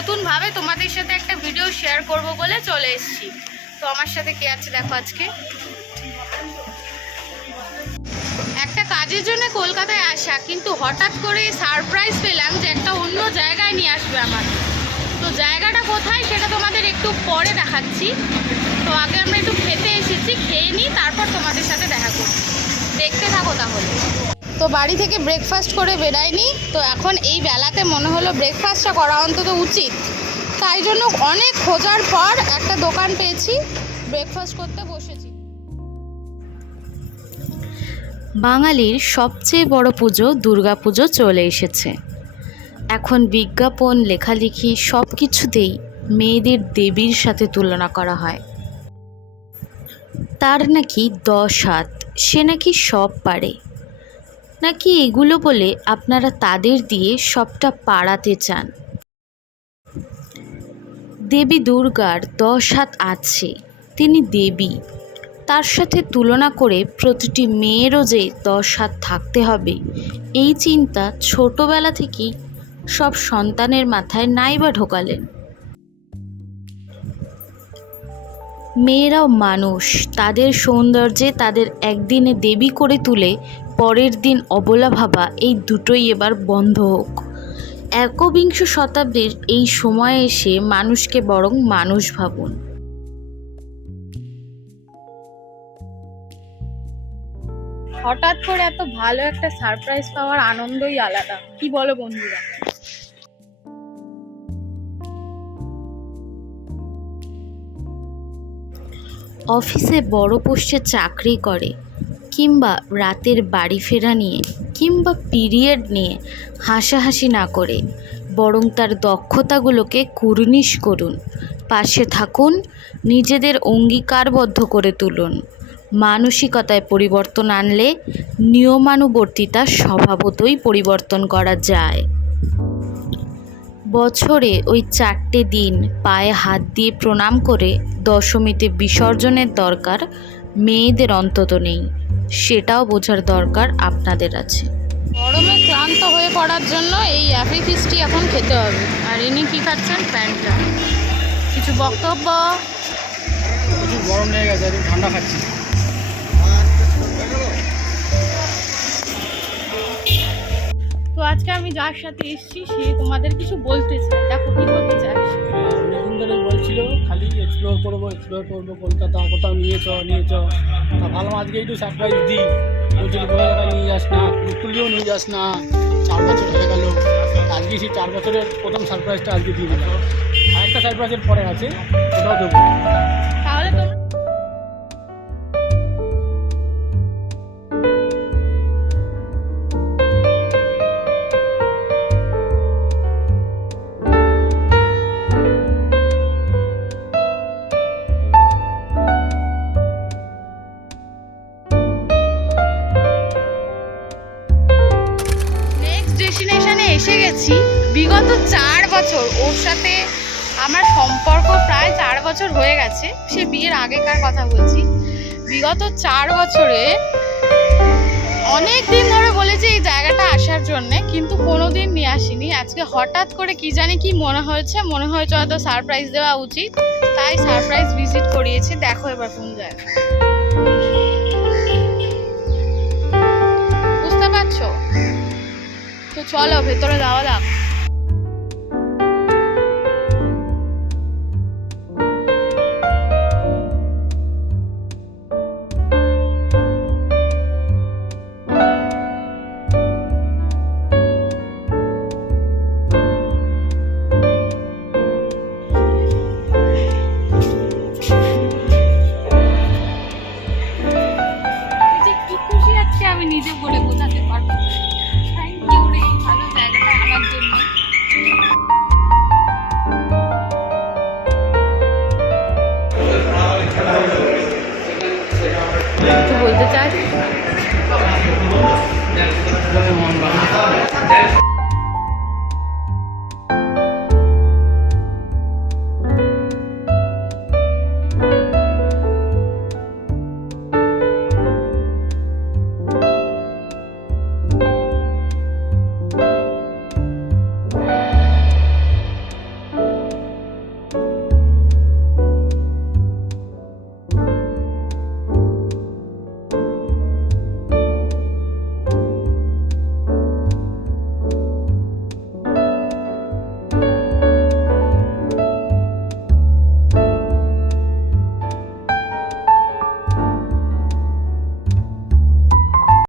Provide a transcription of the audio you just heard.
নতুনভাবে তোমাদের সাথে একটা ভিডিও শেয়ার করব বলে চলে এসেছি। তো আমার সাথে কে আছে দেখো। আজকে একটা কাজের জন্য কলকাতায় আসা, কিন্তু হঠাৎ করে সারপ্রাইজ পেলাম যে একটা অন্য জায়গায় নিয়ে আসবে আমাকে। তো জায়গাটা কোথায় সেটা তোমাদের একটু পরে দেখাচ্ছি। তো আগে আমরা একটু খেতে এসেছি, খেয়ে নিই, তারপর তোমাদের সাথে দেখা করছি। দেখতে থাকো তাহলে। তো বাড়ি থেকে ব্রেকফাস্ট করে বেরাইনি, তো এখন এই বেলাতে মনে হলো ব্রেকফাস্টটা করা অন্তত উচিত। তাই জন্য অনেক খোঁজার পর একটা দোকান পেয়েছি, ব্রেকফাস্ট করতে বসেছি। বাঙালির সবচেয়ে বড় পুজো দুর্গাপুজো চলে এসেছে। এখন বিজ্ঞাপন, লেখালেখি সব কিছুতেই মেয়েদের দেবীর সাথে তুলনা করা হয়। তার নাকি 10 হাত, সে নাকি সব পারে, নাকি এগুলো বলে আপনারা তাদের দিয়ে সবটা পাড়াতে চান। দেবী দুর্গার 10 হাত আছে, তিনি দেবী। তার সাথে তুলনা করে প্রতিটি মেয়েরও যে 10 হাত থাকতে হবে, এই চিন্তা ছোটবেলা থেকেই সব সন্তানের মাথায় নাইবা ঢোকালেন। মেয়েরাও মানুষ, তাদের সৌন্দর্যে তাদের একদিনে দেবী করে তুলে পরের দিন অবলা ভাবা, এই দুটোই এবার বন্ধ হোক। একবিংশ শতাব্দীর এই সময়ে এসে মানুষকে বরং মানুষ ভাবুন। হঠাৎ করে এত ভালো একটা সারপ্রাইজ পাওয়ার আনন্দই আলাদা, কি বলো বন্ধুরা? অফিসে বড় পোস্টে চাকরি করে, কিংবা রাতের বাড়ি ফেরা নিয়ে, কিংবা পিরিয়ড নিয়ে হাসাহাসি না করে বরং তার দক্ষতাগুলোকে কুর্নিশ করুন, পাশে থাকুন, নিজেদের অঙ্গীকারবদ্ধ করে তুলুন। মানসিকতায় পরিবর্তন আনলে নিয়মানুবর্তিতা স্বভাবতই পরিবর্তন করা যায়। বছরে ওই 4টে দিন পায়ে হাত দিয়ে প্রণাম করে দশমীতে বিসর্জনের দরকার মেয়েদের অন্তত নেই, সেটাও বোঝার দরকার আপনাদের আছে। গরমে ক্লান্ত হয়ে পড়ার জন্য এই অ্যাপি ফিস্টি এখন খেতে হবে। আর ইনি কি খাচ্ছেন? প্যান্টটা। কিছু বক্তব্য? প্রচুর গরম লেগে গেছে, একটু ঠান্ডা খাচ্ছি। তো আজকে আমি যার সাথে এসেছি সে তোমাদের কিছু বলতে চায়। দেখো কি বলতে চায়। অনেকদিন ধরে বলছিল খালি এক্সপ্লোর করবো কলকাতা, কোথাও নিয়ে চ। তা ভালো, আজকে একটু সারপ্রাইজ দিই। বলছিল কোনো জায়গায় নিয়ে যাস না, তুলিও নিয়ে যাস না, 4 বছর হয়ে গেল। আজকে সেই 4 বছরের প্রথম সারপ্রাইজটা আজকে দিয়ে দিলাম। আরেকটা সারপ্রাইজের পরে আছে, ওটাও দেবো। তাহলে তোমরা ডেস্টিনেশনে এসে গেছি। বিগত 4 বছর ওর সাথে আমার সম্পর্ক, প্রায় 4 বছর হয়ে গেছে। সে বিয়ের আগেকার কথা বলছি। বিগত 4 বছরে অনেক দিন ধরে বলেছি এই জায়গাটা আসার জন্যে, কিন্তু কোনোদিন নিয়ে আসিনি। আজকে হঠাৎ করে কি জানি কি মনে হয়েছে হয়তো সারপ্রাইজ দেওয়া উচিত, তাই সারপ্রাইজ ভিজিট করিয়েছি। দেখো এবার কোন জায়গা, বুঝতে পারছো? তো চলো ভেতরে যাওয়া যাক।